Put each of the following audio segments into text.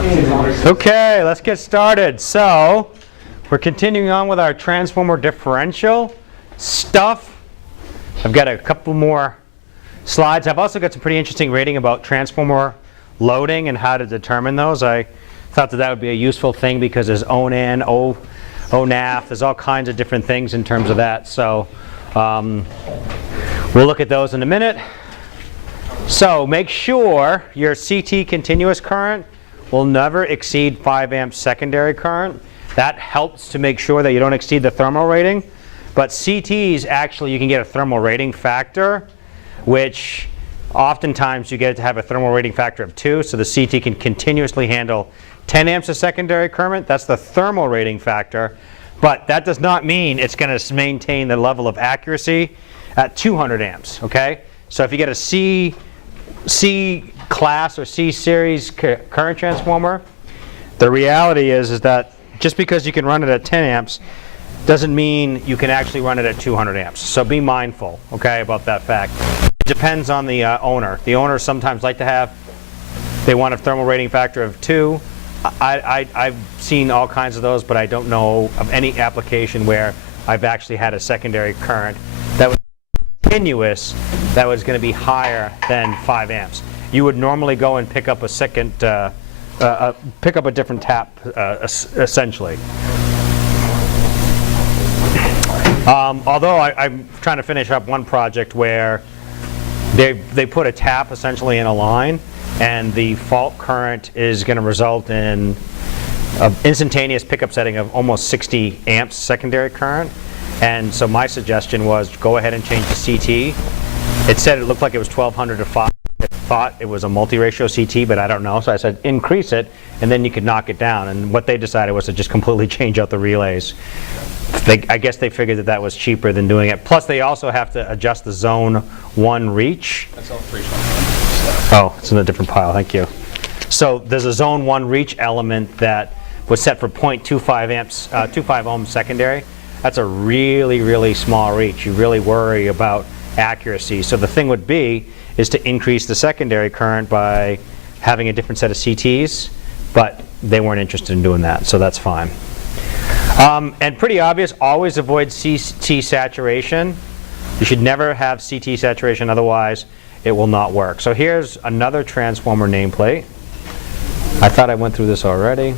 Okay, let's get started. So, we're continuing on with our transformer differential stuff. I've got a couple more slides. I've also got some pretty interesting reading about transformer loading and how to determine those. I thought that that would be a useful thing because there's ONAN, ONAF, there's all kinds of different things in terms of that. So, we'll look at those in a minute. So, make sure your CT continuous current will never exceed 5 amps secondary current. That helps to make sure that you don't exceed the thermal rating. But CTs, actually, you can get a thermal rating factor, which oftentimes you get it to have a thermal rating factor of 2. So the CT can continuously handle 10 amps of secondary current. That's the thermal rating factor. But that does not mean it's going to maintain the level of accuracy at 200 amps. Okay? So if you get a C class or C series current transformer, the reality is that just because you can run it at 10 amps doesn't mean you can actually run it at 200 amps. So be mindful, okay, about that fact. It depends on the owner. The owners sometimes like to have, they want a thermal rating factor of 2. I've seen all kinds of those, but I don't know of any application where I've actually had a secondary current that was continuous that was going to be higher than 5 amps. You would normally go and pick up a second, pick up a different tap, essentially. Although I'm trying to finish up one project where they put a tap essentially in a line, and the fault current is going to result in an instantaneous pickup setting of almost 60 amps secondary current. And so my suggestion was go ahead and change the CT. It said it looked like it was 1200 to 5. I thought it was a multi-ratio CT, but I don't know. So I said increase it, and then you could knock it down. And what they decided was to just completely change out the relays. I guess they figured that that was cheaper than doing it. Plus, they also have to adjust the zone 1 reach. That's all 3. Oh, it's in a different pile. Thank you. So there's a zone 1 reach element that was set for 0.25 amps, 25 ohms secondary. That's a really, really small reach. You really worry about accuracy. So the thing would be is to increase the secondary current by having a different set of CTs, but they weren't interested in doing that, so that's fine. And pretty obvious, always avoid CT saturation. You should never have CT saturation, otherwise it will not work. So here's another transformer nameplate. I thought I went through this already.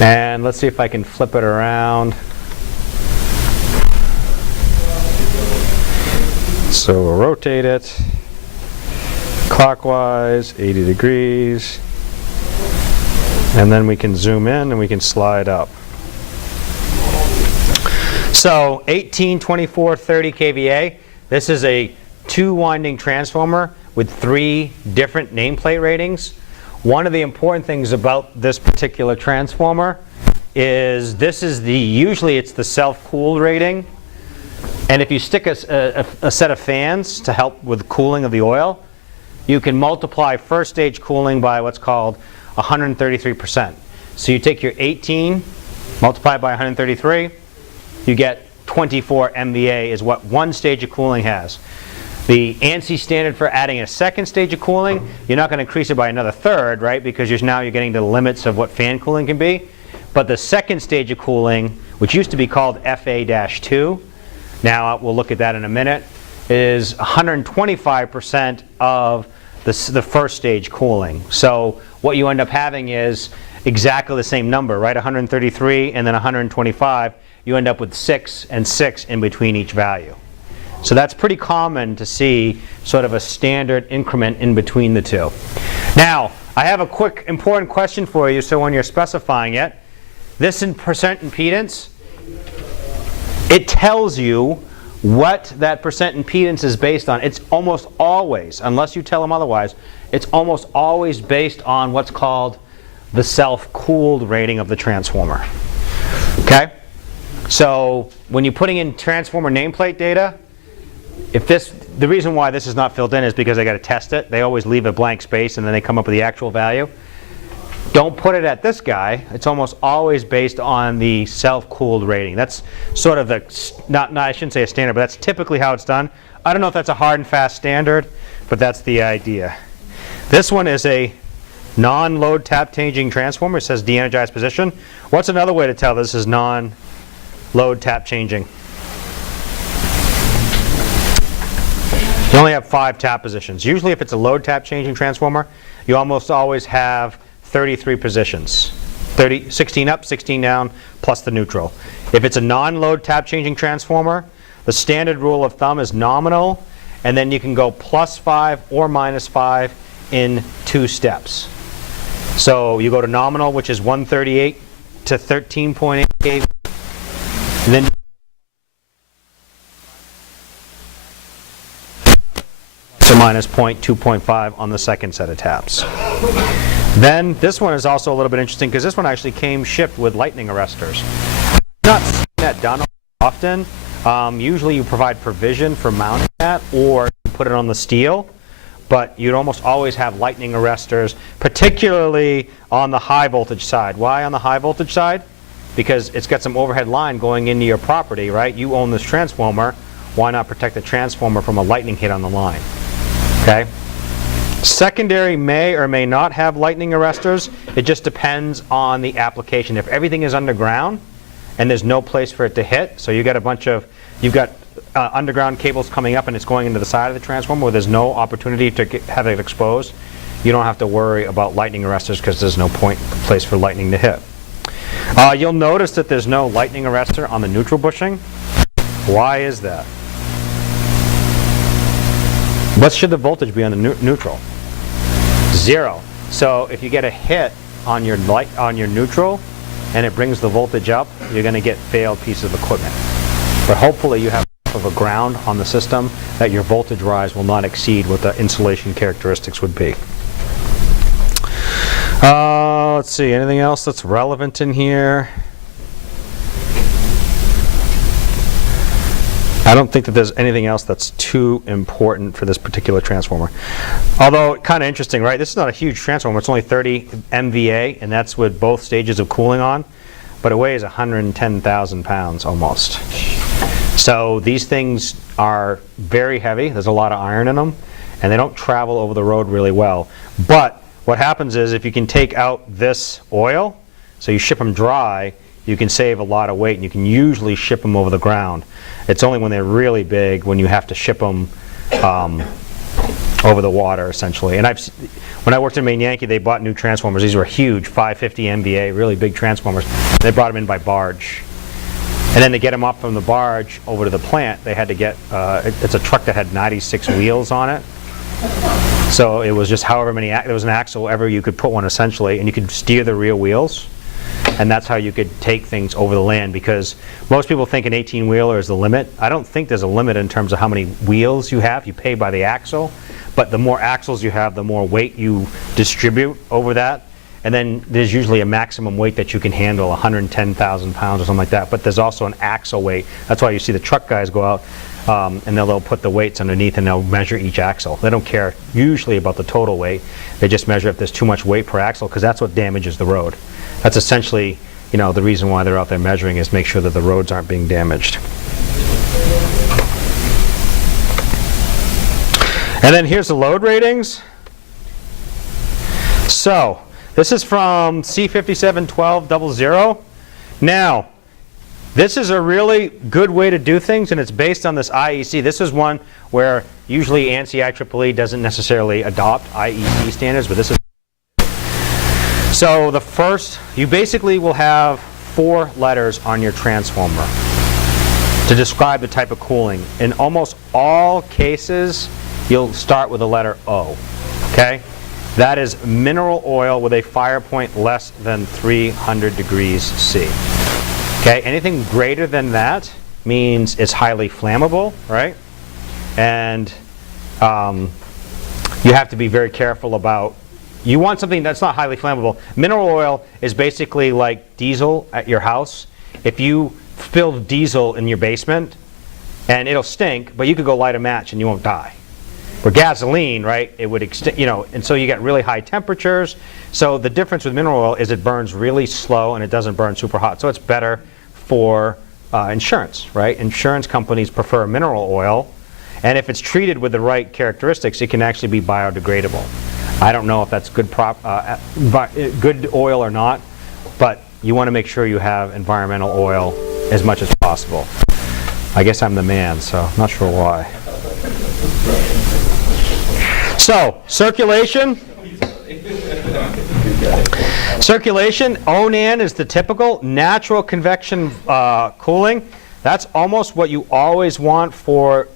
And let's see if I can flip it around. So we'll rotate it clockwise, 80 degrees. And then we can zoom in and we can slide up. So 18, 24, 30 kVA. This is a 2-winding transformer with 3 different nameplate ratings. One of the important things about this particular transformer is this is usually it's the self-cooled rating. And if you stick a set of fans to help with cooling of the oil, you can multiply first stage cooling by what's called 133%. So you take your 18, multiply by 133, you get 24 MVA is what one stage of cooling has. The ANSI standard for adding a second stage of cooling, you're not going to increase it by another third, right? Because now you're getting to the limits of what fan cooling can be. But the second stage of cooling, which used to be called FA-2, now we'll look at that in a minute, is 125% of the first stage cooling. So what you end up having is exactly the same number, right? 133 and then 125. You end up with 6 and 6 in between each value. So that's pretty common to see sort of a standard increment in between the two. Now, I have a quick important question for you, so when you're specifying it, this in percent impedance, it tells you what that percent impedance is based on. It's almost always, unless you tell them otherwise, it's almost always based on what's called the self-cooled rating of the transformer. Okay? So when you're putting in transformer nameplate data, the reason why this is not filled in is because they got to test it. They always leave a blank space and then they come up with the actual value. Don't put it at this guy. It's almost always based on the self-cooled rating. That's sort of I shouldn't say a standard, but that's typically how it's done. I don't know if that's a hard and fast standard, but that's the idea. This one is a Non-load tap changing transformer. It says de-energized position. What's another way to tell this is non-load tap changing? You only have 5 tap positions. Usually if it's a load tap changing transformer, you almost always have 33 positions. 16 up, 16 down, plus the neutral. If it's a non-load tap changing transformer, the standard rule of thumb is nominal, and then you can go +5 or -5 in 2 steps. So you go to nominal, which is 138 to 13.8 kV, and then so minus 0.2.5 on the second set of taps. Then this one is also a little bit interesting because this one actually came shipped with lightning arresters. Not seeing that done often. Usually you provide provision for mounting that, or you put it on the steel, but you'd almost always have lightning arresters, particularly on the high voltage side. Why on the high voltage side? Because it's got some overhead line going into your property, right? You own this transformer. Why not protect the transformer from a lightning hit on the line? Okay. Secondary may or may not have lightning arresters. It just depends on the application. If everything is underground and there's no place for it to hit, so you've got underground cables coming up and it's going into the side of the transformer where there's no opportunity to have it exposed, you don't have to worry about lightning arresters because there's no place for lightning to hit. You'll notice that there's no lightning arrestor on the neutral bushing. Why is that? What should the voltage be on the neutral? 0. So if you get a hit on your neutral and it brings the voltage up, you're going to get failed piece of equipment. But hopefully you have enough of a ground on the system that your voltage rise will not exceed what the insulation characteristics would be. Let's see, anything else that's relevant in here? I don't think that there's anything else that's too important for this particular transformer. Although, kind of interesting, right? This is not a huge transformer. It's only 30 MVA, and that's with both stages of cooling on. But it weighs 110,000 pounds almost. So these things are very heavy. There's a lot of iron in them, and they don't travel over the road really well. But what happens is if you can take out this oil, so you ship them dry, you can save a lot of weight, and you can usually ship them over the ground. It's only when they're really big when you have to ship them over the water, essentially. And when I worked in Maine Yankee, they bought new transformers. These were huge, 550 MVA, really big transformers. They brought them in by barge. And then to get them up from the barge over to the plant, they had to get, it's a truck that had 96 wheels on it. So it was just however many, there was an axle ever you could put one essentially, and you could steer the rear wheels. And that's how you could take things over the land, because most people think an 18-wheeler is the limit. I don't think there's a limit in terms of how many wheels you have. You pay by the axle, but the more axles you have, the more weight you distribute over that. And then there's usually a maximum weight that you can handle, 110,000 pounds or something like that. But there's also an axle weight. That's why you see the truck guys go out and they'll put the weights underneath and they'll measure each axle. They don't care usually about the total weight. They just measure if there's too much weight per axle, because that's what damages the road. That's essentially, you know, the reason why they're out there measuring, is make sure that the roads aren't being damaged. And then here's the load ratings. So this is from C571200. Now, this is a really good way to do things, and it's based on this IEC. This is one where usually ANSI IEEE doesn't necessarily adopt IEC standards, but this is. So the first, you basically will have 4 letters on your transformer to describe the type of cooling. In almost all cases, you'll start with the letter O, okay? That is mineral oil with a fire point less than 300 degrees C. Okay, anything greater than that means it's highly flammable, right? And you have to be very careful about, you want something that's not highly flammable. Mineral oil is basically like diesel at your house. If you spill diesel in your basement, and it'll stink, but you could go light a match and you won't die. For gasoline, right, it would extend, you know, and so you get really high temperatures. So the difference with mineral oil is it burns really slow and it doesn't burn super hot. So it's better for insurance, right? Insurance companies prefer mineral oil, and if it's treated with the right characteristics, it can actually be biodegradable. I don't know if that's good good oil or not, but you want to make sure you have environmental oil as much as possible. I guess I'm the man, so I'm not sure why. So, circulation. Circulation, ONAN is the typical natural convection cooling. That's almost what you always want for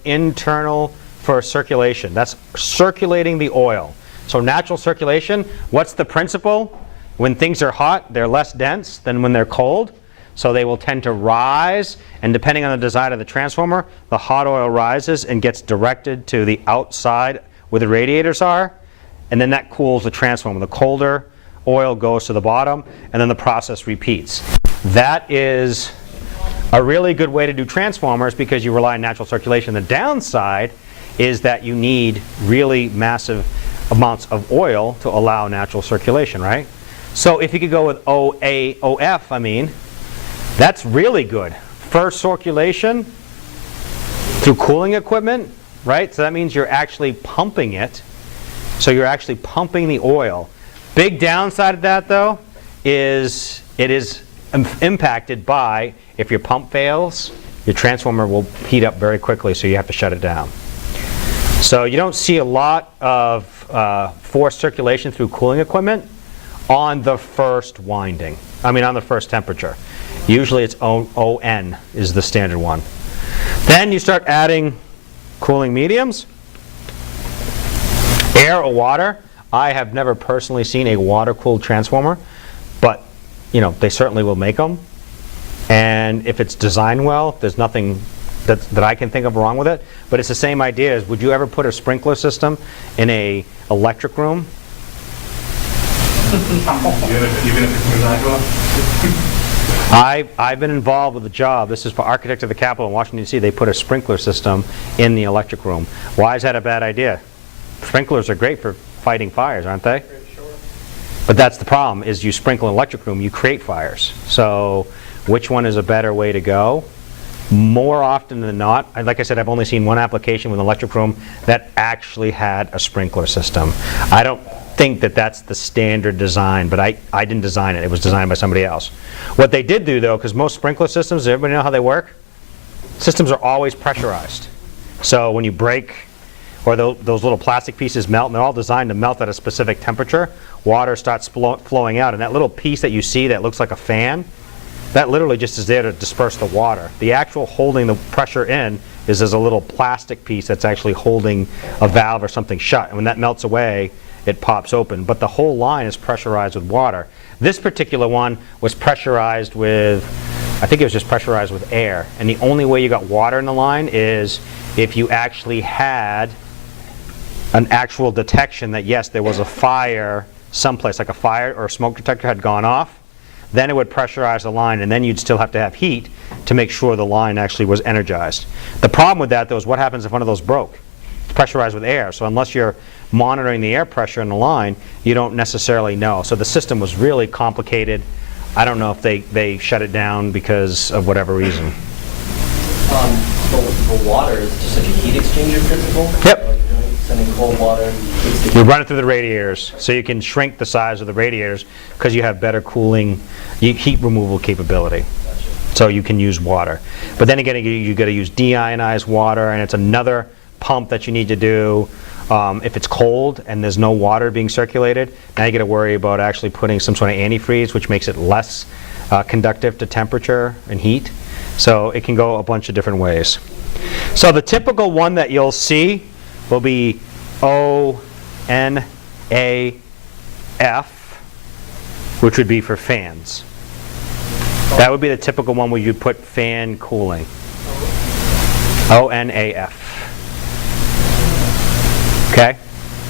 circulation. That's circulating the oil. So natural circulation, what's the principle? When things are hot, they're less dense than when they're cold. So they will tend to rise, and depending on the design of the transformer, the hot oil rises and gets directed to the outside where the radiators are, and then that cools the transformer. The colder oil goes to the bottom, and then the process repeats. That is a really good way to do transformers because you rely on natural circulation. The downside is that you need really massive amounts of oil to allow natural circulation, right? So if you could go with OF, that's really good. For circulation through cooling equipment, right? So that means you're actually pumping it. So you're actually pumping the oil. Big downside of that, though, is it is impacted by if your pump fails, your transformer will heat up very quickly, so you have to shut it down. So you don't see a lot of forced circulation through cooling equipment on the first winding. On the first temperature. Usually it's ON is the standard one. Then you start adding cooling mediums. Air or water. I have never personally seen a water-cooled transformer, but they certainly will make them. And if it's designed well, there's nothing that I can think of wrong with it. But it's the same idea as, would you ever put a sprinkler system in a electric room? Even if it's designed well? I've been involved with a job. This is for Architect of the Capitol in Washington, D.C. They put a sprinkler system in the electric room. Why is that a bad idea? Sprinklers are great for fighting fires, aren't they? But that's the problem, is you sprinkle an electric room, you create fires. So which one is a better way to go? More often than not, like I said, I've only seen one application with an electric room that actually had a sprinkler system. I don't think that that's the standard design, but I didn't design it. It was designed by somebody else. What they did do, though, because most sprinkler systems, does everybody know how they work? Systems are always pressurized. So when you break, or those little plastic pieces melt, and they're all designed to melt at a specific temperature, water starts flowing out, and that little piece that you see that looks like a fan, that literally just is there to disperse the water. The actual holding the pressure in is as a little plastic piece that's actually holding a valve or something shut. And when that melts away, it pops open. But the whole line is pressurized with water. This particular one was pressurized with, I think it was just pressurized with air. And the only way you got water in the line is if you actually had an actual detection that, yes, there was a fire someplace, like a fire or a smoke detector had gone off. Then it would pressurize the line, and then you'd still have to have heat to make sure the line actually was energized. The problem with that, though, is what happens if one of those broke? It's pressurized with air, so unless you're monitoring the air pressure in the line, you don't necessarily know. So the system was really complicated. I don't know if they shut it down because of whatever reason. The water is just like a heat exchanger principle? Yep. Like sending cold water. You run it through the radiators, so you can shrink the size of the radiators because you have better cooling, heat removal capability. Gotcha. So you can use water. But then again, you got to use deionized water, and it's another pump that you need to do. If it's cold and there's no water being circulated, now you got to worry about actually putting some sort of antifreeze, which makes it less conductive to temperature and heat. So it can go a bunch of different ways. So the typical one that you'll see will be ONAF, which would be for fans. That would be the typical one where you put fan cooling. ONAF. Okay?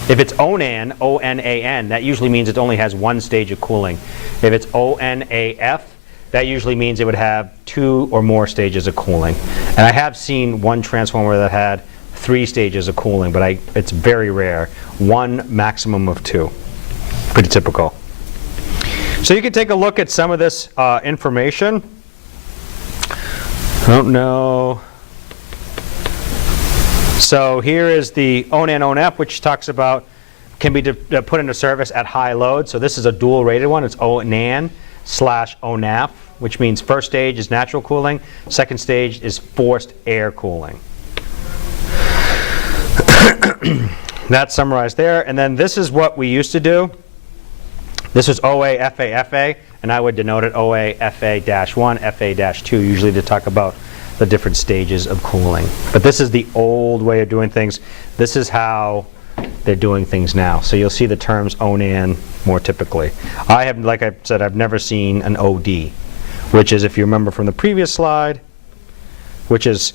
If it's ONAN, ONAN, that usually means it only has one stage of cooling. If it's ONAF, that usually means it would have 2 or more stages of cooling. And I have seen one transformer that had 3 stages of cooling, but it's very rare. 1 maximum of 2. Pretty typical. So you can take a look at some of this information. I don't know. So here is the ONAN ONF, which talks about can be put into service at high load. So this is a dual rated one. It's ONAN/ONAF, which means first stage is natural cooling, second stage is forced air cooling. That's summarized there. And then this is what we used to do. This was OA-FA-FA, and I would denote it OA-FA-1, FA-2, usually to talk about the different stages of cooling. But this is the old way of doing things. This is how they're doing things now. So you'll see the terms ONAN more typically. I have, like I said, I've never seen an OD, which is, if you remember from the previous slide, which is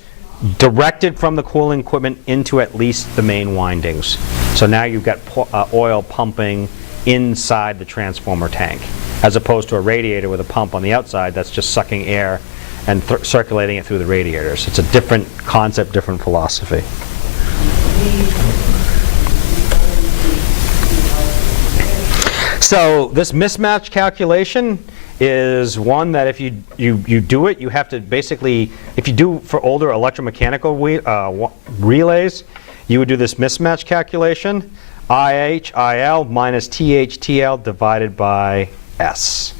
directed from the cooling equipment into at least the main windings. So now you've got oil pumping inside the transformer tank, as opposed to a radiator with a pump on the outside that's just sucking air and circulating it through the radiators. It's a different concept, different philosophy. So this mismatch calculation is one that if you do it, you have to basically, if you do for older electromechanical relays, you would do this mismatch calculation, IH/IL minus TH/TL divided by S.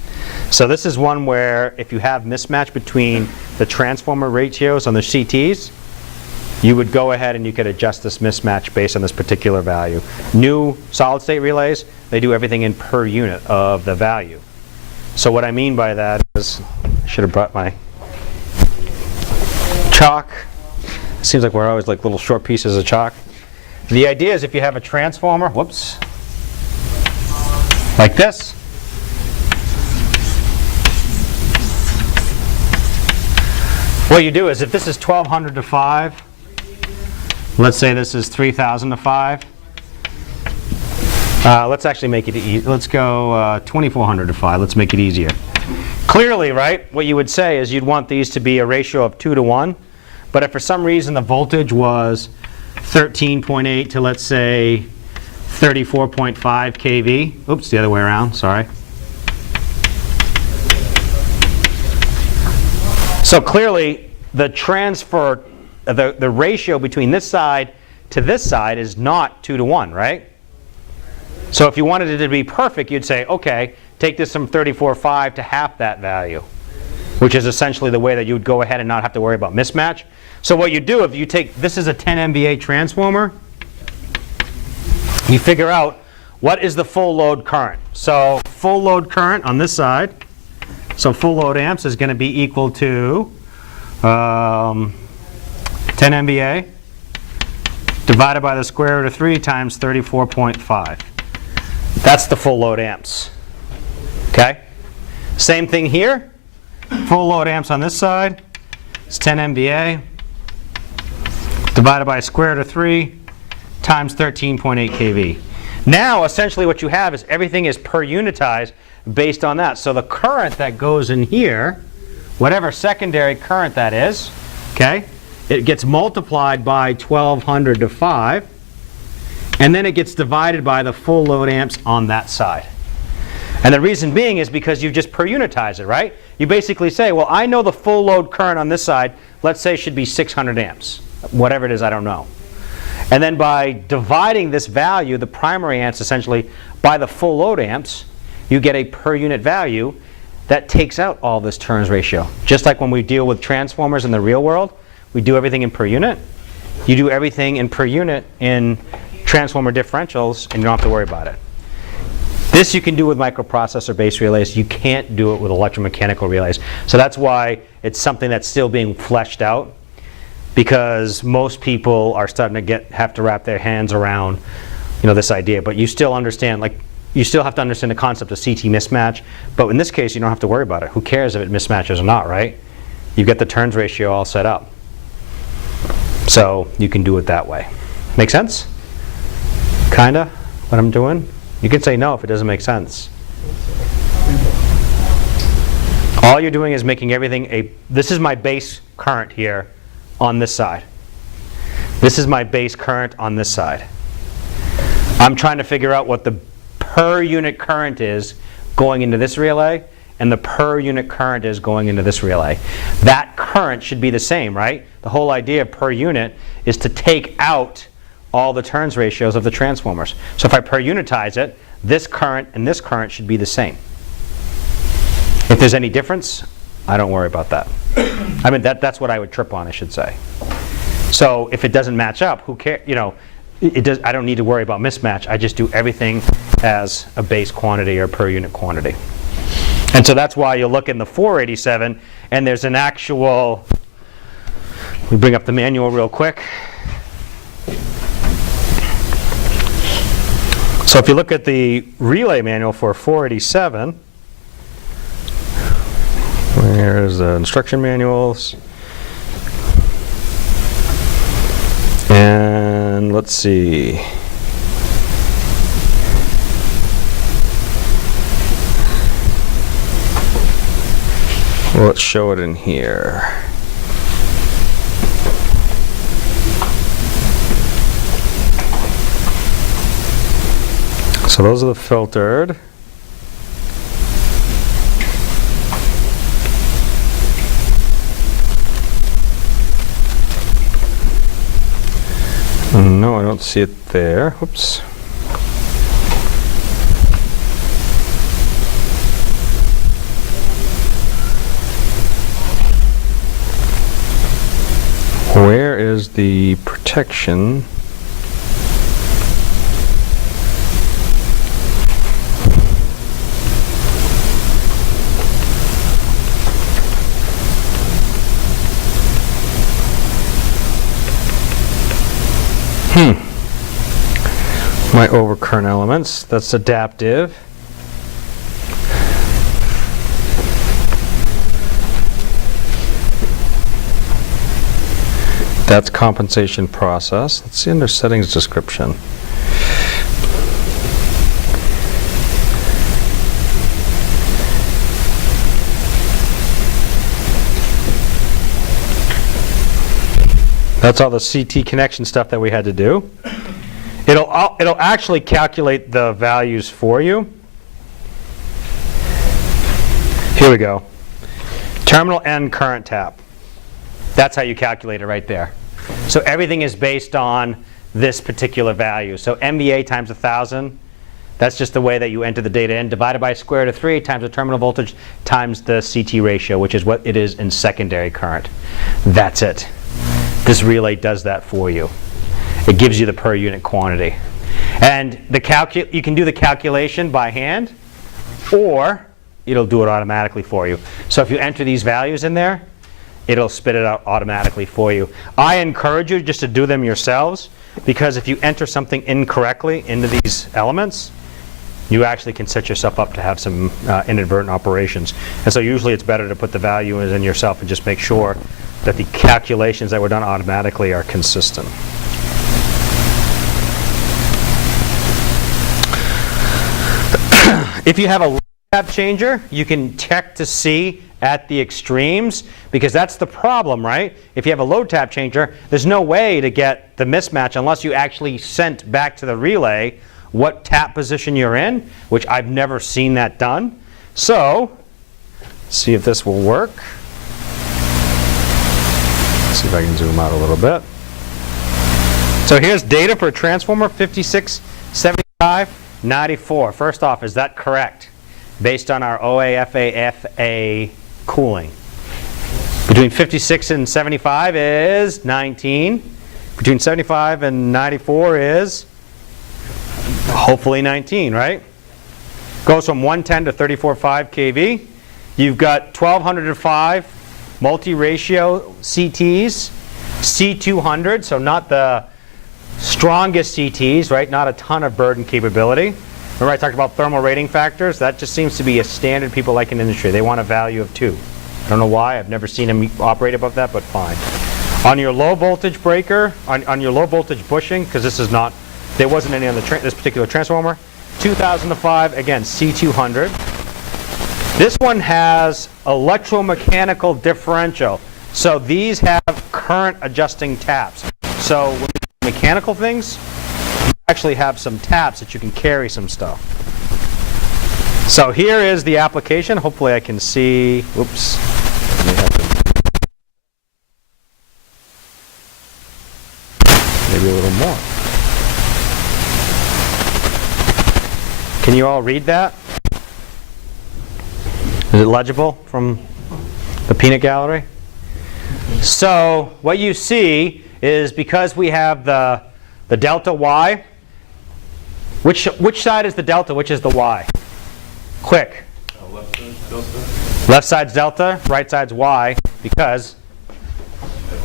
So this is one where if you have mismatch between the transformer ratios on the CTs, you would go ahead and you could adjust this mismatch based on this particular value. New solid state relays, they do everything in per unit of the value. So what I mean by that is, I should have brought my chalk. Seems like we're always like little short pieces of chalk. The idea is if you have a transformer, whoops, like this, what you do is if this is 1200 to 5, let's say this is 3000 to 5, let's actually make it easy. Let's go 2400 to 5. Let's make it easier. Clearly, right, what you would say is you'd want these to be a ratio of 2 to 1. But if for some reason the voltage was 13.8 to, let's say, 34.5 kV. Oops, the other way around, sorry. So clearly, the transfer, the ratio between this side to this side is not 2 to 1, right? So if you wanted it to be perfect, you'd say, okay, take this from 34.5 to half that value, which is essentially the way that you would go ahead and not have to worry about mismatch. So what you do, if you take, this is a 10 MVA transformer, you figure out what is the full load current. So full load current on this side, so full load amps is going to be equal to 10 MVA divided by the square root of 3 times 34.5. That's the full load amps. Okay? Same thing here. Full load amps on this side is 10 MVA divided by square root of 3 times 13.8 kV. Now, essentially what you have is everything is per unitized based on that. So the current that goes in here, whatever secondary current that is, okay, it gets multiplied by 1200 to 5, and then it gets divided by the full load amps on that side. And the reason being is because you just per unitize it, right? You basically say, well, I know the full load current on this side, let's say should be 600 amps. Whatever it is, I don't know. And then by dividing this value, the primary amps essentially, by the full load amps, you get a per unit value that takes out all this turns ratio. Just like when we deal with transformers in the real world, we do everything in per unit. You do everything in per unit in transformer differentials, and you don't have to worry about it. This you can do with microprocessor-based relays. You can't do it with electromechanical relays. So that's why it's something that's still being fleshed out, because most people are starting to have to wrap their hands around, this idea. But you still understand, you still have to understand the concept of CT mismatch. But in this case, you don't have to worry about it. Who cares if it mismatches or not, right? You get the turns ratio all set up. So you can do it that way. Make sense? Kinda, what I'm doing? You can say no if it doesn't make sense. All you're doing is making everything this is my base current here on this side. This is my base current on this side. I'm trying to figure out what the per unit current is going into this relay and the per unit current is going into this relay. That current should be the same, right? The whole idea of per unit is to take out all the turns ratios of the transformers. So if I per unitize it, this current and this current should be the same. If there's any difference, I don't worry about that. I mean, that's what I would trip on, I should say. So if it doesn't match up, who cares? You know, I don't need to worry about mismatch. I just do everything as a base quantity or per unit quantity. And so that's why you look in the 487 and there's an actual, we bring up the manual real quick. So if you look at the relay manual for 487, where's the instruction manuals? And let's see. Well, let's show it in here. So those are the filtered. No, I don't see it there. Whoops. Where is the protection? My overcurrent elements, that's adaptive. That's compensation process. Let's see under settings description. That's all the CT connection stuff that we had to do. It'll actually calculate the values for you. Here we go. Terminal end current tap. That's how you calculate it right there. So everything is based on this particular value. So MVA times 1,000, that's just the way that you enter the data in, divided by square root of 3 times the terminal voltage times the CT ratio, which is what it is in secondary current. That's it. This relay does that for you. It gives you the per unit quantity. And you can do the calculation by hand, or it'll do it automatically for you. So if you enter these values in there, it'll spit it out automatically for you. I encourage you just to do them yourselves, because if you enter something incorrectly into these elements, you actually can set yourself up to have some inadvertent operations. And so usually it's better to put the value in yourself and just make sure that the calculations that were done automatically are consistent. If you have a load tap changer, you can check to see at the extremes, because that's the problem, right? If you have a load tap changer, there's no way to get the mismatch unless you actually sent back to the relay what tap position you're in, which I've never seen that done. So, let's see if this will work. Let's see if I can zoom out a little bit. So here's data for a transformer, 56, 75, 94. First off, is that correct? Based on our OAFA cooling. Between 56 and 75 is 19. Between 75 and 94 is hopefully 19, right? Goes from 110 to 34.5 kV. You've got 1205 multi-ratio CTs, C200, so not the strongest CTs, right? Not a ton of burden capability. Remember I talked about thermal rating factors? That just seems to be a standard people like in industry. They want a value of 2. I don't know why. I've never seen them operate above that, but fine. On your low voltage breaker, on your low voltage bushing, because this is not, there wasn't any on this particular transformer, 2005, again, C200. This one has electromechanical differential. So these have current adjusting taps. So when we do mechanical things, you actually have some taps that you can carry some stuff. So here is the application. Hopefully I can see, whoops. Maybe a little more. Can you all read that? Is it legible from the peanut gallery? So what you see is because we have the delta y, which side is the delta, which is the y? Quick. Left side, delta. Left side's delta, right side's y, because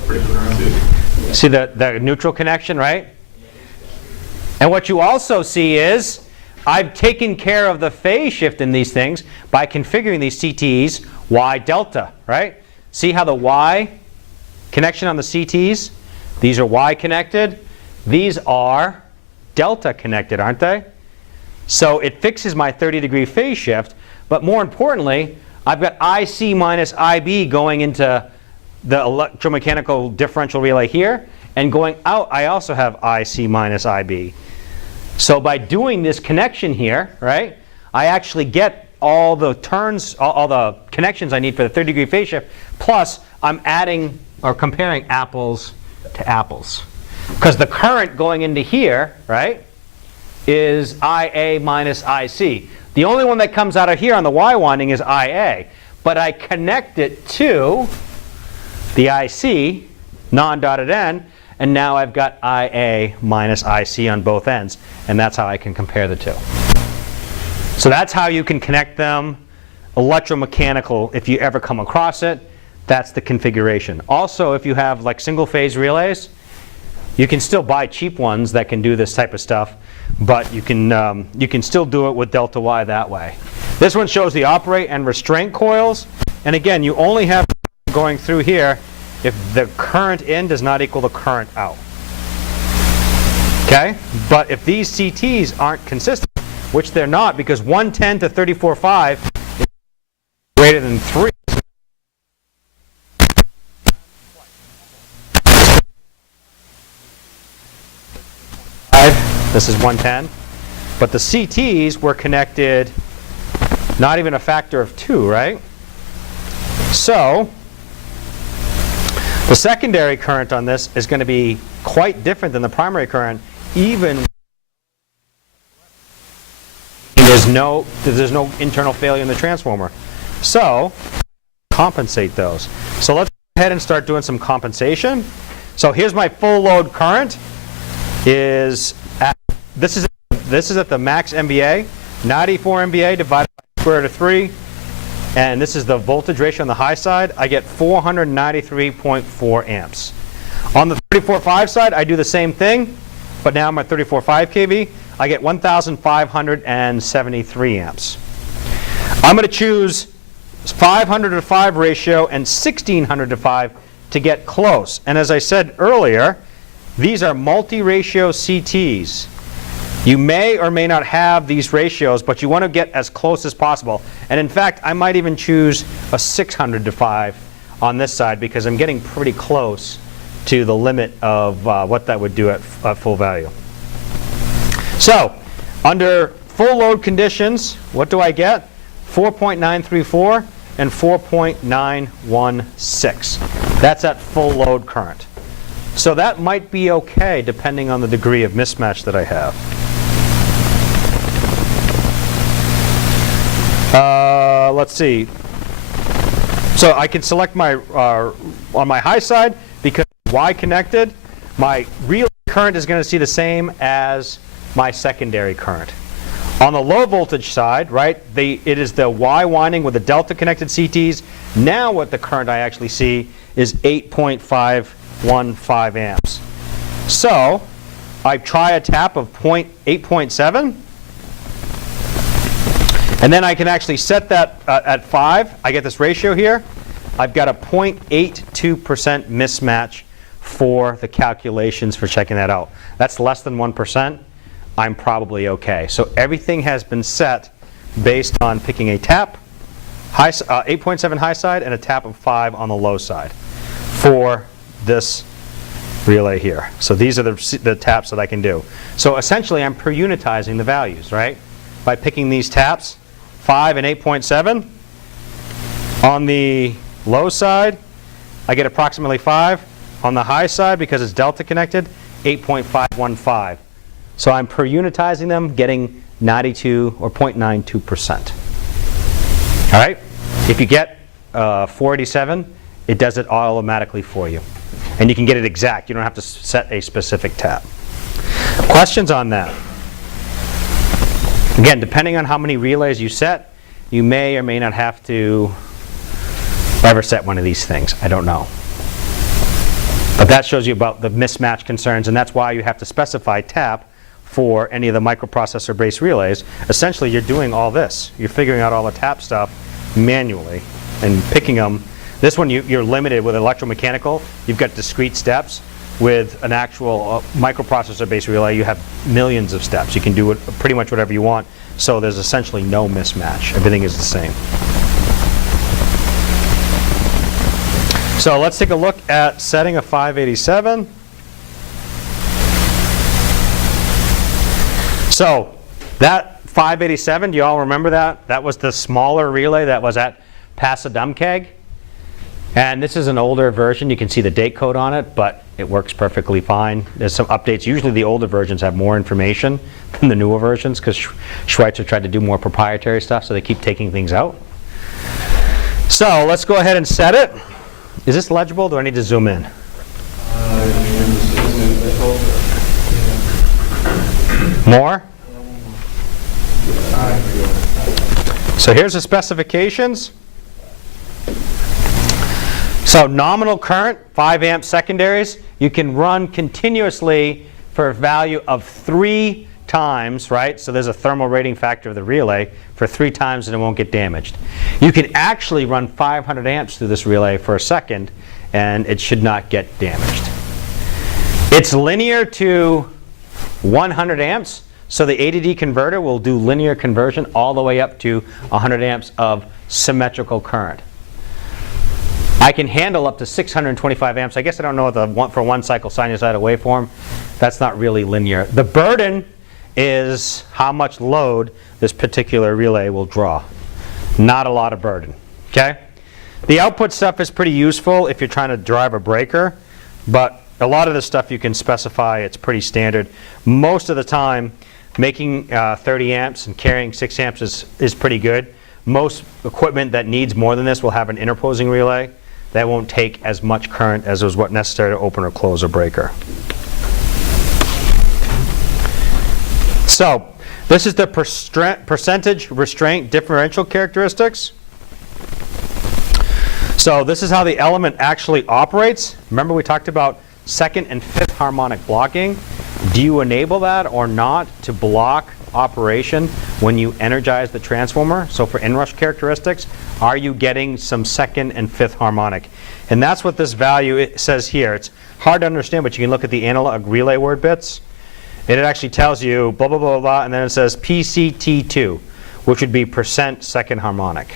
Pretty current. see the neutral connection, right? And what you also see is I've taken care of the phase shift in these things by configuring these CTs y delta, right? See how the y connection on the CTs, these are y connected, these are delta connected, aren't they? So it fixes my 30-degree phase shift, but more importantly, I've got IC minus IB going into the electromechanical differential relay here, and going out I also have IC minus IB. So by doing this connection here, right, I actually get all the turns, all the connections I need for the 30-degree phase shift, plus I'm adding or comparing apples to apples. Because the current going into here, right, is IA minus IC. The only one that comes out of here on the Y winding is IA. But I connect it to the IC, non-dotted end, and now I've got IA minus IC on both ends. And that's how I can compare the two. So that's how you can connect them. Electromechanical, if you ever come across it, that's the configuration. Also, if you have like single phase relays, you can still buy cheap ones that can do this type of stuff, but you can still do it with delta Y that way. This one shows the operate and restraint coils, and again, you only have going through here if the current in does not equal the current out. Okay? But if these CTs aren't consistent, which they're not, because 110 to 34.5 is greater than 3. This is 110. But the CTs were connected not even a factor of 2, right? So the secondary current on this is going to be quite different than the primary current, even there's no internal failure in the transformer. So compensate those. So let's go ahead and start doing some compensation. So here's my full load current. This is at the max MVA, 94 MVA divided by square root of 3. And this is the voltage ratio on the high side. I get 493.4 amps. On the 34.5 side, I do the same thing, but now I'm at 34.5 kV. I get 1,573 amps. I'm going to choose 500 to 5 ratio and 1600 to 5 to get close. And as I said earlier, these are multi-ratio CTs. You may or may not have these ratios, but you want to get as close as possible. And in fact, I might even choose a 600 to 5 on this side because I'm getting pretty close to the limit of what that would do at full value. So, under full load conditions, what do I get? 4.934 and 4.916. That's at full load current. So that might be okay depending on the degree of mismatch that I have. Let's see. So I can select my on my high side because Y connected. My real current is going to see the same as my secondary current. On the low voltage side, right, it is the Y winding with the delta connected CTs. Now what the current I actually see is 8.515 amps. So I try a tap of 8.7. And then I can actually set that at 5. I get this ratio here. I've got a 0.82% mismatch for the calculations for checking that out. That's less than 1%. I'm probably okay. So everything has been set based on picking a tap, 8.7 high side, and a tap of 5 on the low side for this relay here. So these are the taps that I can do. So essentially, I'm per unitizing the values, right? By picking these taps, 5 and 8.7. On the low side, I get approximately 5. On the high side, because it's delta connected, 8.515. So I'm per unitizing them, getting 92 or 0.92%. All right? If you get 487, it does it automatically for you. And you can get it exact. You don't have to set a specific tap. Questions on that? Again, depending on how many relays you set, you may or may not have to ever set one of these things. I don't know. But that shows you about the mismatch concerns, and that's why you have to specify tap for any of the microprocessor-based relays. Essentially, you're doing all this. You're figuring out all the tap stuff manually and picking them. This one, you're limited with electromechanical. You've got discrete steps. With an actual microprocessor-based relay, you have millions of steps. You can do pretty much whatever you want, so there's essentially no mismatch. Everything is the same. So let's take a look at setting a 587. So that 587, do you all remember that? That was the smaller relay that was at Passadumkeag. And this is an older version. You can see the date code on it, but it works perfectly fine. There's some updates. Usually the older versions have more information than the newer versions because Schweitzer tried to do more proprietary stuff, so they keep taking things out. So let's go ahead and set it. Is this legible? Do I need to zoom in? More? So here's the specifications. So nominal current, 5 amp secondaries, you can run continuously for a value of 3 times, right? So there's a thermal rating factor of the relay for 3 times and it won't get damaged. You can actually run 500 amps through this relay for a second and it should not get damaged. It's linear to 100 amps, so the ADD converter will do linear conversion all the way up to 100 amps of symmetrical current. I can handle up to 625 amps. I guess I don't know for one cycle sinusoidal waveform. That's not really linear. The burden is how much load this particular relay will draw. Not a lot of burden. Okay? The output stuff is pretty useful if you're trying to drive a breaker, but a lot of this stuff you can specify. It's pretty standard. Most of the time, making 30 amps and carrying 6 amps is pretty good. Most equipment that needs more than this will have an interposing relay. That won't take as much current as is what's necessary to open or close a breaker. So this is the percentage restraint differential characteristics. So this is how the element actually operates. Remember we talked about second and fifth harmonic blocking. Do you enable that or not to block operation when you energize the transformer? So for inrush characteristics, are you getting some second and fifth harmonic? And that's what this value says here. It's hard to understand, but you can look at the analog relay word bits. And it actually tells you blah, blah, blah, blah, and then it says PCT2, which would be percent second harmonic.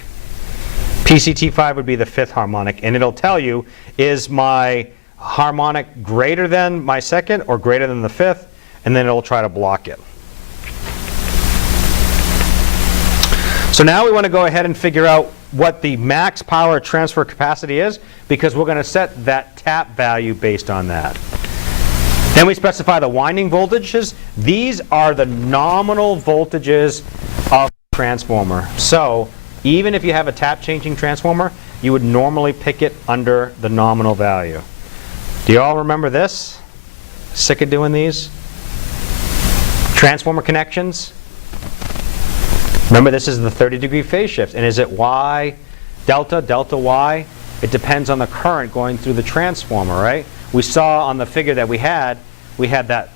PCT5 would be the fifth harmonic, and it'll tell you, is my harmonic greater than my second or greater than the fifth, and then it'll try to block it. So now we want to go ahead and figure out what the max power transfer capacity is, because we're going to set that tap value based on that. Then we specify the winding voltages. These are the nominal voltages of the transformer. So even if you have a tap changing transformer, you would normally pick it under the nominal value. Do you all remember this? Sick of doing these? Transformer connections. Remember, this is the 30-degree phase shift. And is it Y, delta, delta Y? It depends on the current going through the transformer, right? We saw on the figure that we had that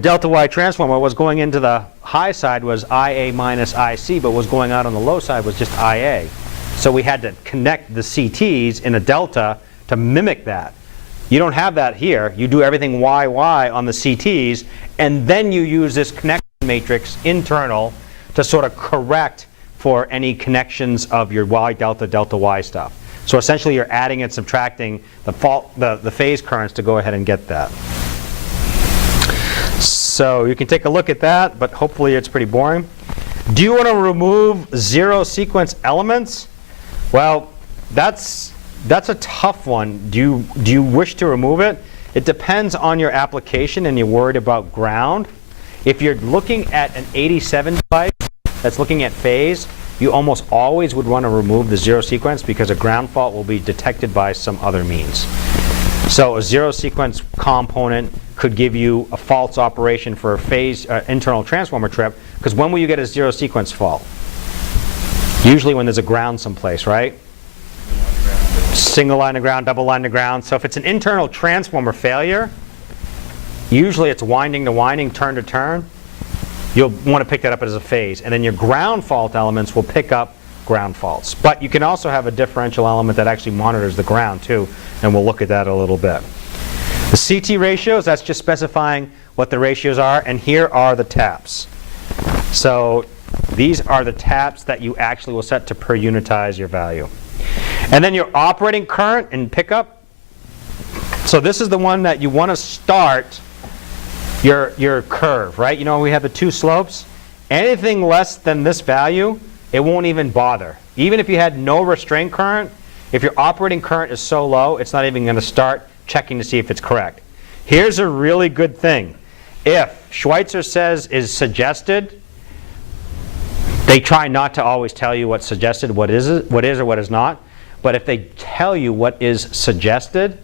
delta Y transformer was going into the high side was IA minus IC, but was going out on the low side was just IA. So we had to connect the CTs in a delta to mimic that. You don't have that here. You do everything YY on the CTs, and then you use this connection matrix internal to sort of correct for any connections of your Y delta delta Y stuff. So essentially you're adding and subtracting the phase currents to go ahead and get that. So you can take a look at that, but hopefully it's pretty boring. Do you want to remove zero sequence elements? Well, that's a tough one. Do you wish to remove it? It depends on your application and you're worried about ground. If you're looking at an 87 device that's looking at phase, you almost always would want to remove the zero sequence because a ground fault will be detected by some other means. So a zero sequence component could give you a false operation for a phase internal transformer trip, because when will you get a zero sequence fault? Usually when there's a ground someplace, right? Single line of ground, double line of ground. So if it's an internal transformer failure, usually it's winding to winding, turn to turn. You'll want to pick that up as a phase. And then your ground fault elements will pick up ground faults. But you can also have a differential element that actually monitors the ground too, and we'll look at that a little bit. The CT ratios, that's just specifying what the ratios are, and here are the taps. So these are the taps that you actually will set to per unitize your value. And then your operating current and pickup. So this is the one that you want to start your curve, right? You know, we have the two slopes. Anything less than this value, it won't even bother. Even if you had no restraint current, if your operating current is so low, it's not even going to start checking to see if it's correct. Here's a really good thing. If Schweitzer says is suggested, they try not to always tell you what's suggested, what is or what is not. But if they tell you what is suggested,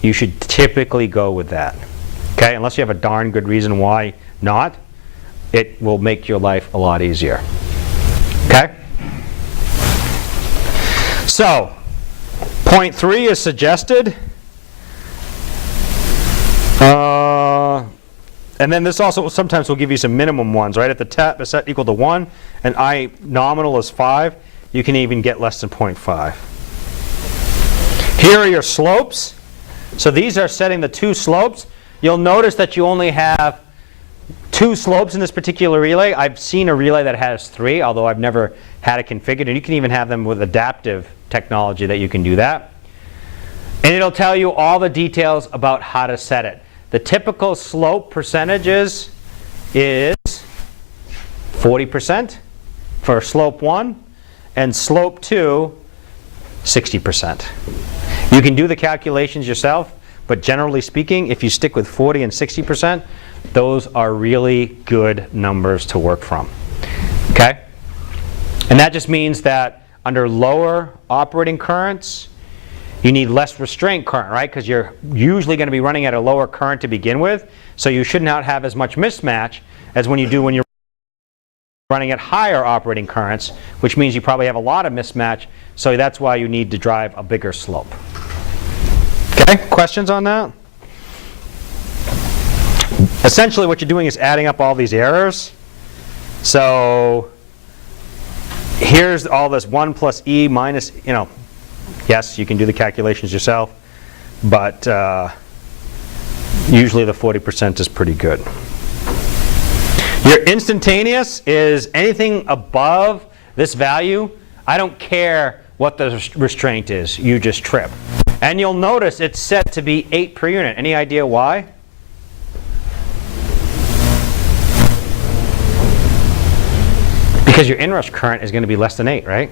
you should typically go with that. Okay, unless you have a darn good reason why not, it will make your life a lot easier. Okay? So, point 3 is suggested. And then this also sometimes will give you some minimum ones, right? If the tap is set equal to 1 and I nominal is 5, you can even get less than 0.5. Here are your slopes. So these are setting the two slopes. You'll notice that you only have 2 slopes in this particular relay. I've seen a relay that has 3, although I've never had it configured. And you can even have them with adaptive technology that you can do that. And it'll tell you all the details about how to set it. The typical slope percentages is 40% for slope 1 and slope 2, 60%. You can do the calculations yourself, but generally speaking, if you stick with 40 and 60%, those are really good numbers to work from. Okay? And that just means that under lower operating currents, you need less restraint current, right? Because you're usually going to be running at a lower current to begin with, so you should not have as much mismatch as when you do when you're running at higher operating currents, which means you probably have a lot of mismatch, so that's why you need to drive a bigger slope. Okay, questions on that? Essentially what you're doing is adding up all these errors. So here's all this 1 plus E minus, you know, yes, you can do the calculations yourself, but usually the 40% is pretty good. Your instantaneous is anything above this value. I don't care what the restraint is, you just trip. And you'll notice it's set to be 8 per unit. Any idea why? Because your inrush current is going to be less than 8, right?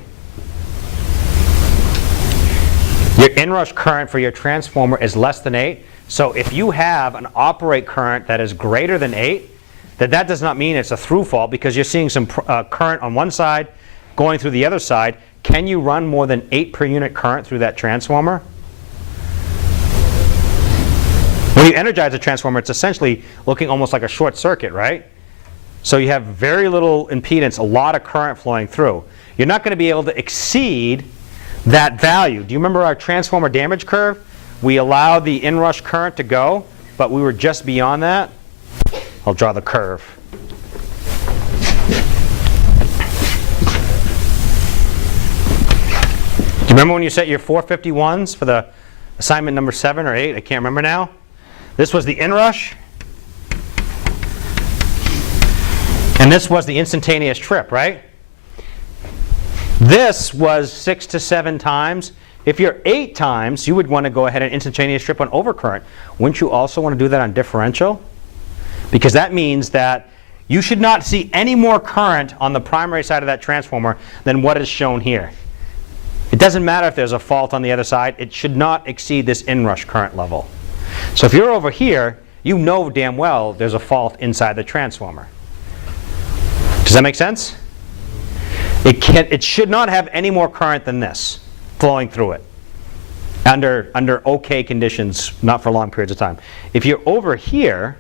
Your inrush current for your transformer is less than 8. So if you have an operate current that is greater than 8, that does not mean it's a through fault, because you're seeing some current on one side going through the other side. Can you run more than 8 per unit current through that transformer? When you energize a transformer, it's essentially looking almost like a short circuit, right? So you have very little impedance, a lot of current flowing through. You're not going to be able to exceed that value. Do you remember our transformer damage curve? We allowed the inrush current to go, but we were just beyond that. I'll draw the curve. Do you remember when you set your 451s for the assignment number 7 or 8? I can't remember now. This was the inrush. And this was the instantaneous trip, right? This was 6 to 7 times. If you're 8 times, you would want to go ahead and instantaneous trip on overcurrent. Wouldn't you also want to do that on differential? Because that means that you should not see any more current on the primary side of that transformer than what is shown here. It doesn't matter if there's a fault on the other side. It should not exceed this inrush current level. So if you're over here, you know damn well there's a fault inside the transformer. Does that make sense? It should not have any more current than this flowing through it under okay conditions, not for long periods of time. If you're over here,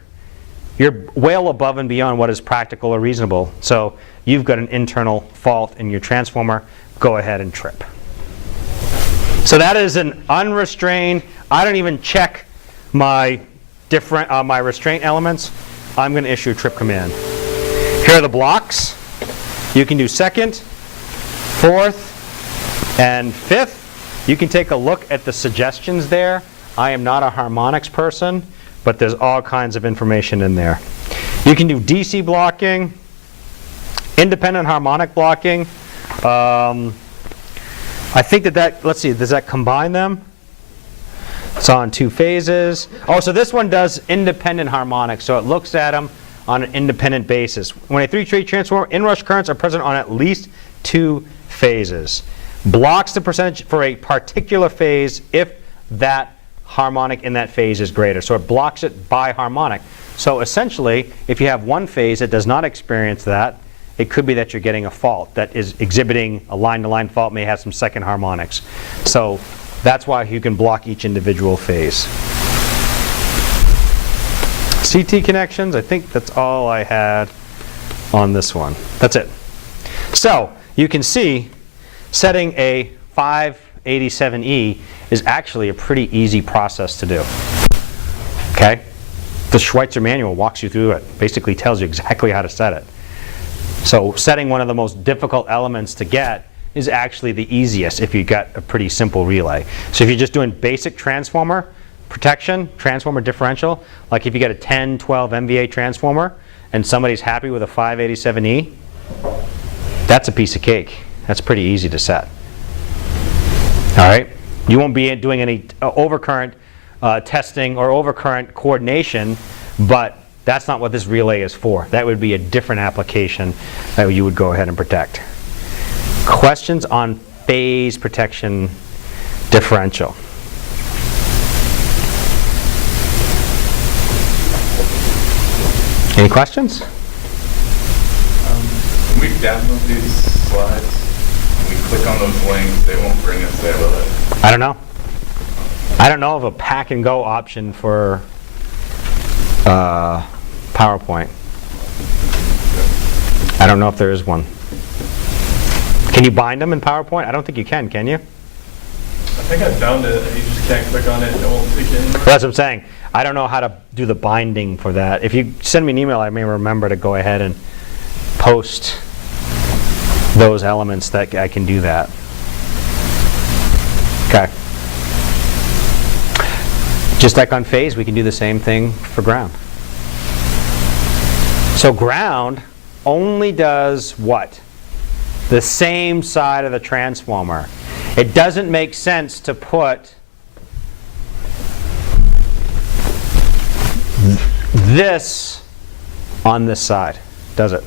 you're well above and beyond what is practical or reasonable. So you've got an internal fault in your transformer. Go ahead and trip. So that is an unrestrained. I don't even check my restraint elements. I'm going to issue a trip command. Here are the blocks. You can do second, fourth, and fifth. You can take a look at the suggestions there. I am not a harmonics person, but there's all kinds of information in there. You can do DC blocking, independent harmonic blocking. I think let's see, does that combine them? It's on 2 phases. Oh, so this one does independent harmonics, so it looks at them on an independent basis. When a 3-phase transformer, inrush currents are present on at least 2 phases. Blocks the percentage for a particular phase if that harmonic in that phase is greater. So it blocks it by harmonic. So essentially, if you have one phase that does not experience that, it could be that you're getting a fault that is exhibiting a line-to-line fault, may have some second harmonics. So that's why you can block each individual phase. CT connections, I think that's all I had on this one. That's it. So you can see setting a 587E is actually a pretty easy process to do. Okay? The Schweitzer manual walks you through it, basically tells you exactly how to set it. So setting one of the most difficult elements to get is actually the easiest if you've got a pretty simple relay. So if you're just doing basic transformer protection, transformer differential, like if you get a 10, 12 MVA transformer and somebody's happy with a 587E, that's a piece of cake. That's pretty easy to set. All right? You won't be doing any overcurrent testing or overcurrent coordination, but that's not what this relay is for. That would be a different application that you would go ahead and protect. Questions on phase protection differential? Any questions? When we download these slides, we click on those links, they won't bring us there, will they? I don't know. I don't know of a pack and go option for PowerPoint. I don't know if there is one. Can you bind them in PowerPoint? I don't think you can you? I think I found it. You just can't click on it and it won't take you anywhere. That's what I'm saying. I don't know how to do the binding for that. If you send me an email, I may remember to go ahead and post those elements that I can do that. Okay. Just like on phase, we can do the same thing for ground. So ground only does what? The same side of the transformer. It doesn't make sense to put this on this side, does it?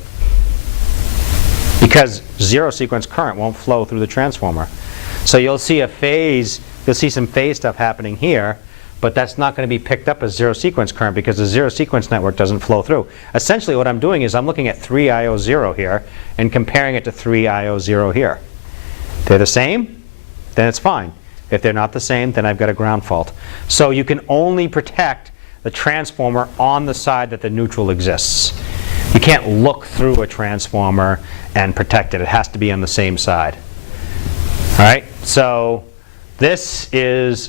Because zero sequence current won't flow through the transformer. So you'll see a phase, you'll see some phase stuff happening here, but that's not going to be picked up as zero sequence current because the zero sequence network doesn't flow through. Essentially what I'm doing is I'm looking at 3IO0 here and comparing it to 3IO0 here. They're the same, then it's fine. If they're not the same, then I've got a ground fault. So you can only protect the transformer on the side that the neutral exists. You can't look through a transformer and protect it. It has to be on the same side. All right, so this is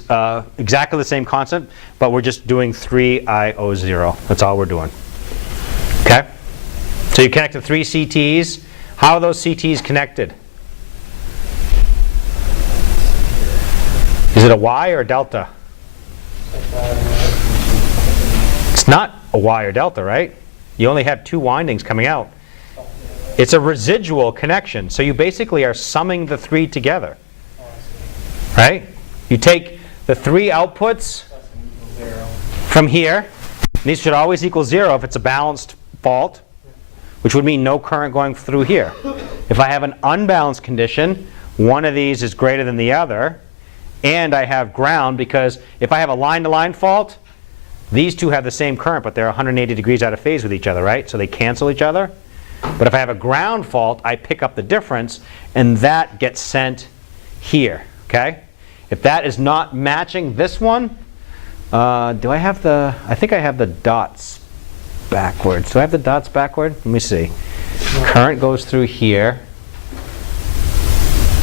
exactly the same concept, but we're just doing 3IO0. That's all we're doing. Okay? So you connect to 3 CTs. How are those CTs connected? Is it a Y or a delta? It's not a Y or delta, right? You only have 2 windings coming out. It's a residual connection. So you basically are summing the 3 together. Right? You take the 3 outputs from here. And these should always equal 0 if it's a balanced fault, which would mean no current going through here. If I have an unbalanced condition, one of these is greater than the other, and I have ground, because if I have a line-to-line fault, these two have the same current, but they're 180 degrees out of phase with each other, right? So they cancel each other. But if I have a ground fault, I pick up the difference, and that gets sent here, okay? If that is not matching this one, do I have the, I think I have the dots backwards. Do I have the dots backward? Let me see. Current goes through here.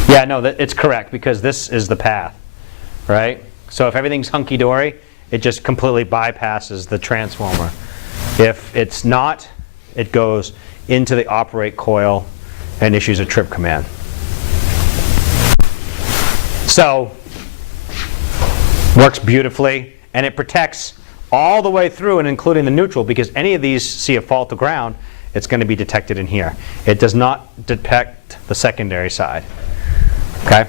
Yeah, no, it's correct because this is the path, right? So if everything's hunky-dory, it just completely bypasses the transformer. If it's not, it goes into the operate coil and issues a trip command. So, works beautifully, and it protects all the way through and including the neutral, because any of these see a fault to ground, it's going to be detected in here. It does not detect the secondary side, okay?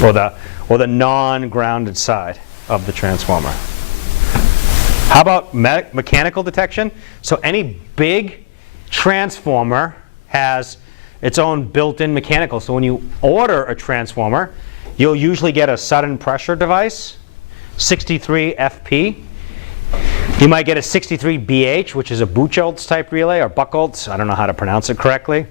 Or the non-grounded side of the transformer. How about mechanical detection? So any big transformer has its own built-in mechanical. So when you order a transformer, you'll usually get a sudden pressure device, 63 FP. You might get a 63 BH, which is a Buchholz type relay, or Buchholz, I don't know how to pronounce it correctly.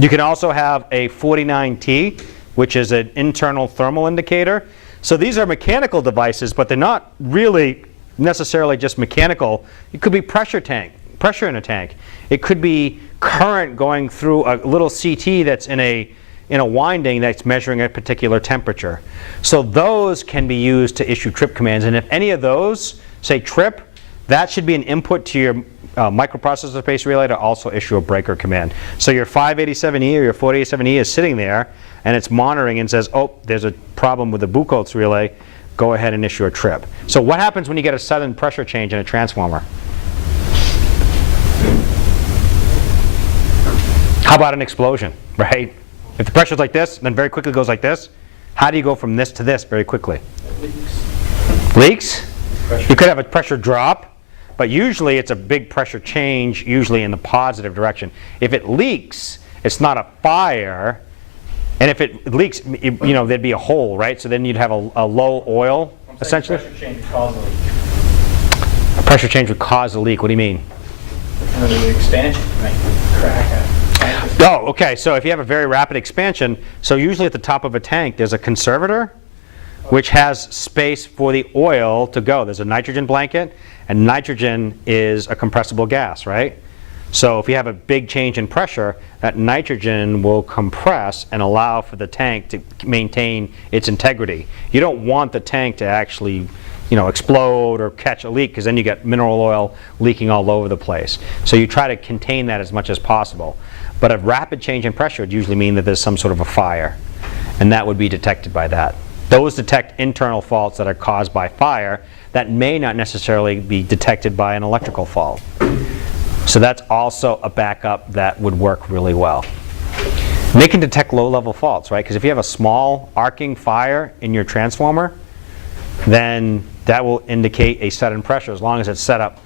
You can also have a 49T, which is an internal thermal indicator. So these are mechanical devices, but they're not really necessarily just mechanical. It could be pressure in a tank. It could be current going through a little CT that's in a winding that's measuring a particular temperature. So those can be used to issue trip commands, and if any of those say trip, that should be an input to your microprocessor space relay to also issue a breaker command. So your 587E or your 487E is sitting there and it's monitoring and says, oh, there's a problem with the Buchholz relay, go ahead and issue a trip. So what happens when you get a sudden pressure change in a transformer? How about an explosion, right? If the pressure's like this, then very quickly goes like this, how do you go from this to this very quickly? Leaks? You could have a pressure drop, but usually it's a big pressure change, usually in the positive direction. If it leaks, it's not a fire, and if it leaks, you know, there'd be a hole, right? So then you'd have a low oil, essentially. Pressure change would cause a leak. A pressure change would cause a leak. What do you mean? The expansion might crack a tank. Oh, okay. So if you have a very rapid expansion, so usually at the top of a tank there's a conservator, which has space for the oil to go. There's a nitrogen blanket, and nitrogen is a compressible gas, right? So if you have a big change in pressure, that nitrogen will compress and allow for the tank to maintain its integrity. You don't want the tank to actually, you know, explode or catch a leak, because then you get mineral oil leaking all over the place. So you try to contain that as much as possible. But a rapid change in pressure would usually mean that there's some sort of a fire, and that would be detected by that. Those detect internal faults that are caused by fire that may not necessarily be detected by an electrical fault. So that's also a backup that would work really well. And they can detect low-level faults, right? Because if you have a small arcing fire in your transformer, then that will indicate a sudden pressure as long as it's set up,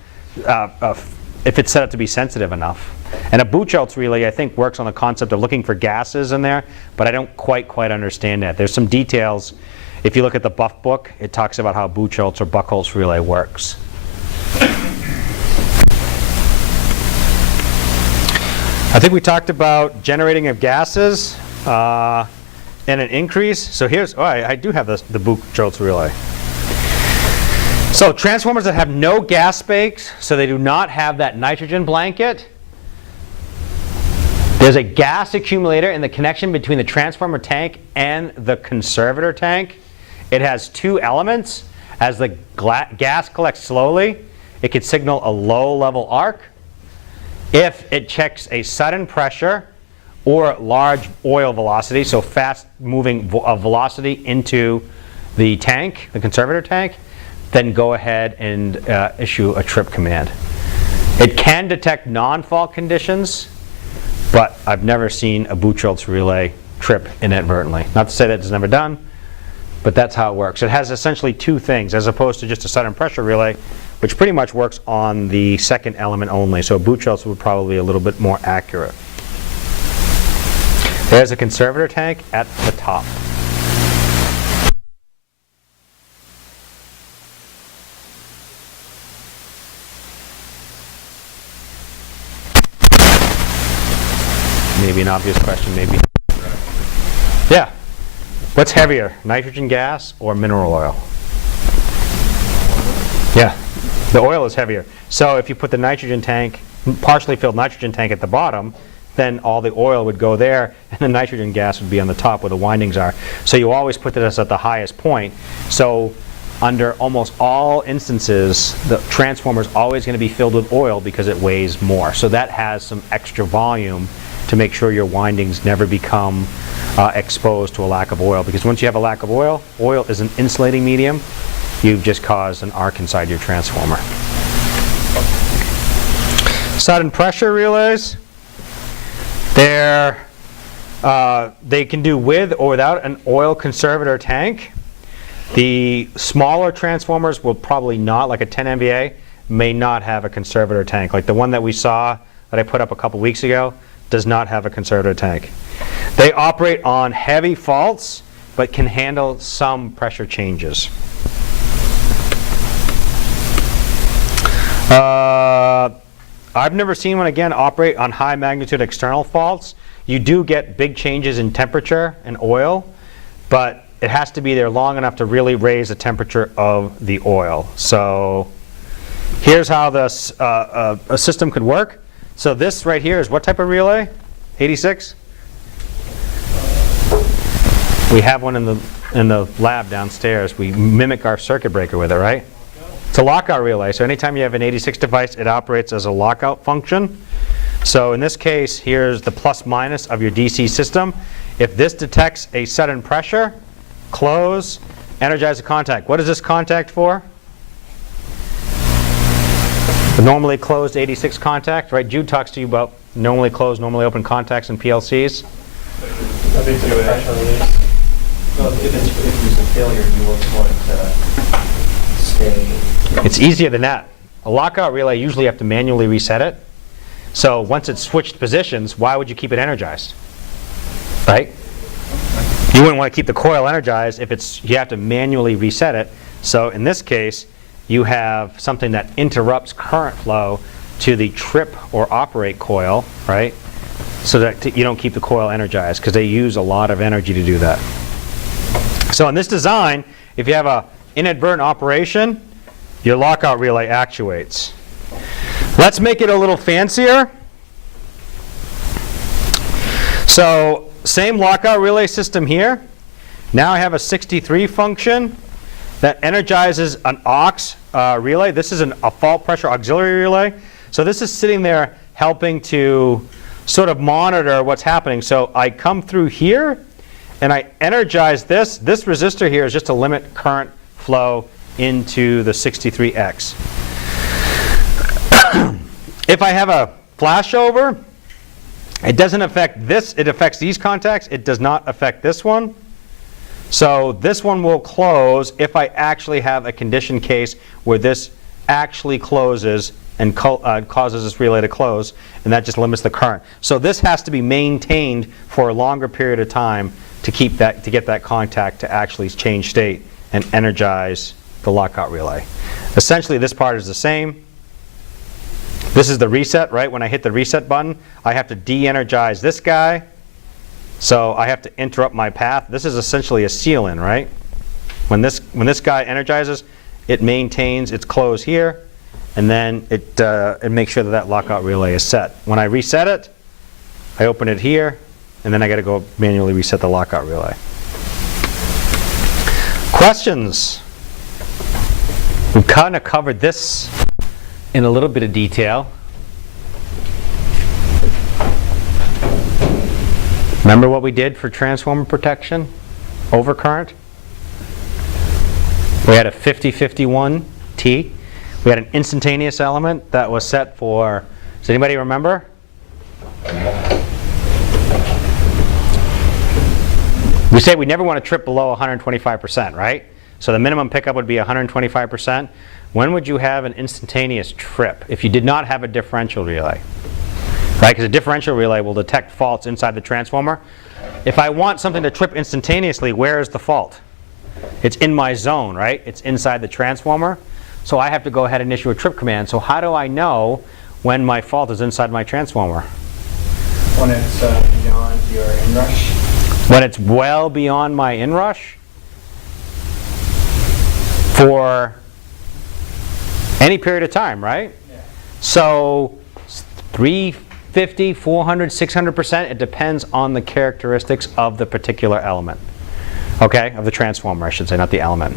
if it's set up to be sensitive enough. And a Buchholz relay, I think, works on the concept of looking for gases in there, but I don't quite understand that. There's some details. If you look at the Buff book, it talks about how Buchholz or Buchholz relay works. I think we talked about generating of gases and an increase. So here's, I do have the Buchholz relay. So transformers that have no gas space, so they do not have that nitrogen blanket, there's a gas accumulator in the connection between the transformer tank and the conservator tank. It has two elements. As the gas collects slowly, it could signal a low-level arc. If it checks a sudden pressure or large oil velocity, so fast-moving velocity into the tank, the conservator tank, then go ahead and issue a trip command. It can detect non-fault conditions, but I've never seen a Buchholz relay trip inadvertently. Not to say that it's never done, but that's how it works. It has essentially two things, as opposed to just a sudden pressure relay, which pretty much works on the second element only. So Buchholz would probably be a little bit more accurate. There's a conservator tank at the top. maybe an obvious question, maybe. Yeah. What's heavier, nitrogen gas or mineral oil? Yeah, the oil is heavier. So if you put the nitrogen tank, partially filled nitrogen tank at the bottom, then all the oil would go there and the nitrogen gas would be on the top where the windings are. So you always put this at the highest point. So under almost all instances, the transformer is always going to be filled with oil because it weighs more. So that has some extra volume to make sure your windings never become exposed to a lack of oil. Because once you have a lack of oil, oil is an insulating medium. You've just caused an arc inside your transformer. Sudden pressure relays. They can do with or without an oil conservator tank. The smaller transformers will probably not, like a 10 MVA, may not have a conservator tank. Like the one that we saw that I put up a couple weeks ago does not have a conservator tank. They operate on heavy faults but can handle some pressure changes. I've never seen one, again, operate on high magnitude external faults. You do get big changes in temperature and oil, but it has to be there long enough to really raise the temperature of the oil. So here's how this a system could work. So this right here is what type of relay? 86? We have one in the lab downstairs. We mimic our circuit breaker with it, right? It's a lockout relay. So anytime you have an 86 device, it operates as a lockout function. So in this case, here's the plus minus of your DC system. If this detects a sudden pressure, close, energize the contact. What is this contact for? The normally closed 86 contact, right? Jude talks to you about normally closed, normally open contacts in PLCs. I think so. Pressure release. Well, if there's a failure, you want to stay. It's easier than that. A lockout relay usually have to manually reset it. So once it's switched positions, why would you keep it energized? Right? You wouldn't want to keep the coil energized if you have to manually reset it. So in this case, you have something that interrupts current flow to the trip or operate coil, right? So that you don't keep the coil energized, because they use a lot of energy to do that. So in this design, if you have an inadvertent operation, your lockout relay actuates. Let's make it a little fancier. So same lockout relay system here. Now I have a 63 function that energizes an aux relay. This is a fault pressure auxiliary relay. So this is sitting there helping to sort of monitor what's happening. So I come through here and I energize this. This resistor here is just to limit current flow into the 63X. If I have a flashover, it doesn't affect this. It affects these contacts. It does not affect this one. So this one will close if I actually have a condition case where this actually closes and causes this relay to close, and that just limits the current. So this has to be maintained for a longer period of time to get that contact to actually change state and energize the lockout relay. Essentially, this part is the same. This is the reset, right? When I hit the reset button, I have to de-energize this guy. So I have to interrupt my path. This is essentially a seal-in, right? When this guy energizes, it maintains its close here, and then it makes sure that lockout relay is set. When I reset it, I open it here, and then I got to go manually reset the lockout relay. Questions? We've kind of covered this in a little bit of detail. Remember what we did for transformer protection? Overcurrent? We had a 5051T. We had an instantaneous element that was set for, does anybody remember? We say we never want to trip below 125%, right? So the minimum pickup would be 125%. When would you have an instantaneous trip if you did not have a differential relay? Right, because a differential relay will detect faults inside the transformer. If I want something to trip instantaneously, where is the fault? It's in my zone, right? It's inside the transformer. So I have to go ahead and issue a trip command. So how do I know when my fault is inside my transformer? when it's beyond your inrush? When it's well beyond my inrush, for any period of time, right? Yeah. So 350, 400, 600%, it depends on the characteristics of the particular element. Okay, of the transformer, I should say, not the element.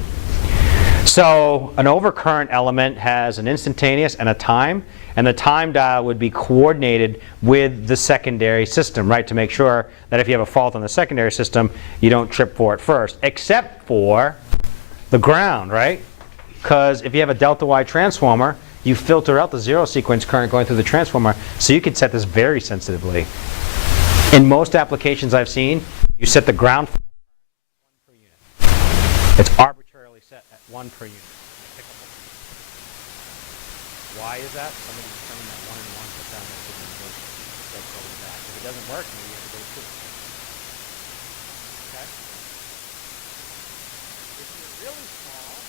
So an overcurrent element has an instantaneous and a time, and the time dial would be coordinated with the secondary system, right, to make sure that if you have a fault on the secondary system, you don't trip for it first, except for the ground, right? Because if you have a delta Y transformer, you filter out the zero sequence current going through the transformer, so you could set this very sensitively. In most applications I've seen, you set the ground per unit. It's arbitrarily set at 1 per unit. Why is that? Somebody determined that 1 and 1, put down that signal and go with that. If it doesn't work, maybe you have to go to 2. Okay? If you're really small,